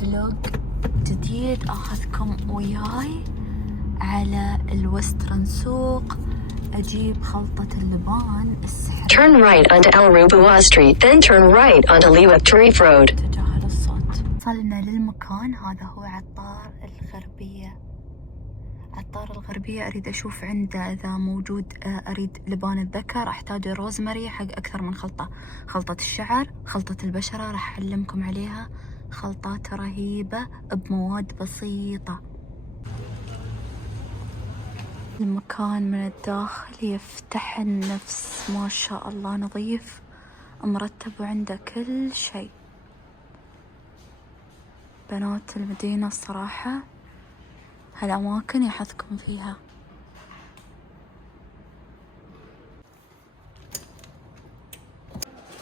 فلوج جديد اخذكم وياي على الوسترن سوق اجيب خلطة اللبان السحر. Turn right onto El Rubua Street, then turn right onto Liwak Tarif Road. تجاهل الصوت. وصلنا للمكان. هذا هو عطار الغربية. عطار الغربية أريد أشوف عنده إذا موجود. أريد لبان الذكر، أحتاج روزماري حق أكثر من خلطة. خلطة الشعر، خلطة البشرة، راح أعلمكم عليها. خلطات رهيبة بمواد بسيطة. المكان من الداخل يفتح النفس، ما شاء الله، نظيف مرتب وعنده كل شيء. بنات المدينة الصراحة هالأماكن يحثكم فيها.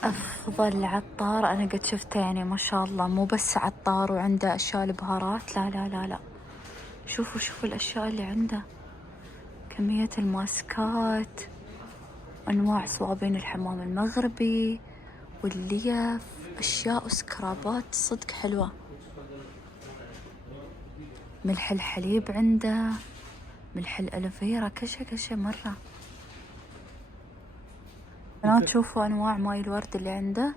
أفضل عطار أنا قد شفته، يعني ما شاء الله، مو بس عطار وعنده أشياء البهارات، لا لا لا لا، شوفوا الأشياء اللي عنده، كمية الماسكات، أنواع صوابين الحمام المغربي والليف، أشياء وسكرابات صدق حلوة. ملح الحليب عنده، ملح الألوفيرا، كل شيء مرة. بنات شوفوا أنواع ماي الورد اللي عنده،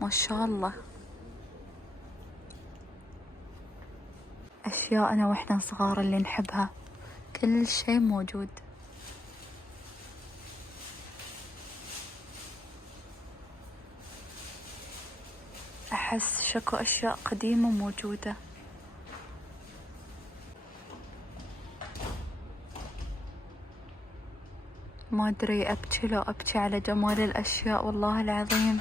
ما شاء الله. أشياءنا وإحنا صغار اللي نحبها، كل شيء موجود. أحس شكو أشياء قديمة موجودة. ما أدري أبكي لو أبكي على جمال الأشياء، والله العظيم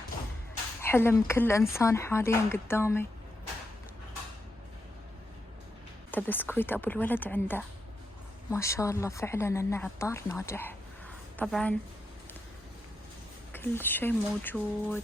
حلم كل إنسان حاليا قدامي. بسكويت أبو الولد عنده، ما شاء الله، فعلا إنه عطار ناجح. طبعا كل شيء موجود.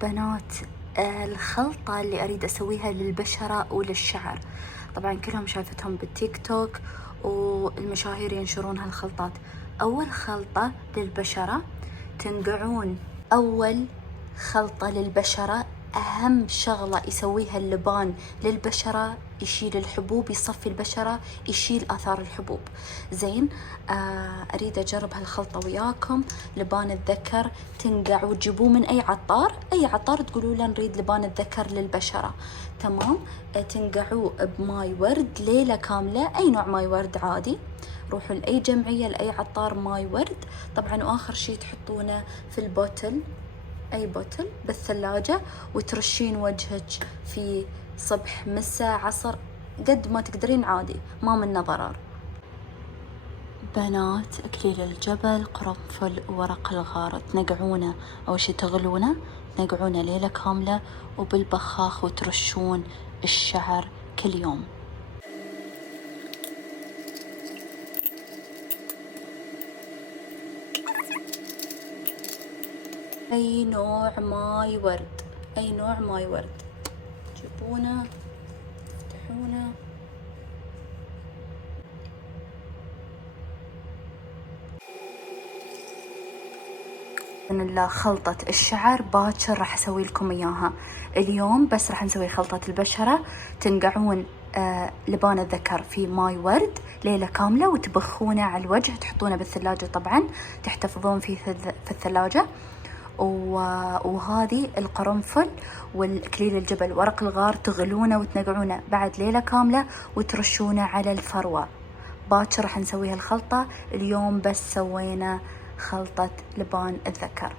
بنات، الخلطة اللي أريد أسويها للبشرة وللشعر، طبعا كلهم شايفتهم بالتيك توك والمشاهير ينشرون هالخلطات. أول خلطة للبشرة تنقعون. أول خلطة للبشرة أهم شغلة يسويها اللبان للبشرة، يشيل الحبوب، يصفي البشرة، يشيل آثار الحبوب. زين، أريد أجرب هالخلطة وياكم. لبان الذكر تنقعوا، تجيبوه من أي عطار تقولوا له نريد لبان الذكر للبشرة، تمام. تنقعوه بماي ورد ليلة كاملة، أي نوع ماي ورد عادي، روحوا لأي جمعية لأي عطار ماي ورد طبعا. وآخر شي تحطونه في البوتل، أي بوتل بالثلاجة، وترشين وجهك في صبح مساء عصر قد ما تقدرين عادي، ما منه ضرر. بنات، اكليل الجبل، قرنفل، وورق الغار تنقعونه، أول شي تغلونه، تنقعونه ليلة كاملة وبالبخاخ، وترشون الشعر كل يوم. أي نوع ماي ورد، أي نوع ماي ورد تجيبونه، تفتحونه. بإذن الله خلطة الشعر باكر راح أسوي لكم إياها. اليوم بس راح نسوي خلطة البشرة. تنقعون لبان الذكر في ماي ورد ليلة كاملة، وتبخونه على الوجه، تحطونه بالثلاجة طبعا، تحتفظون فيه في الثلاجة. وهذه القرنفل والإكليل الجبل ورق الغار تغلونه وتنقعونه بعد ليلة كاملة، وترشونه على الفروة. باكر راح نسوي هالخلطة. اليوم بس سوينا خلطة لبان الذكر.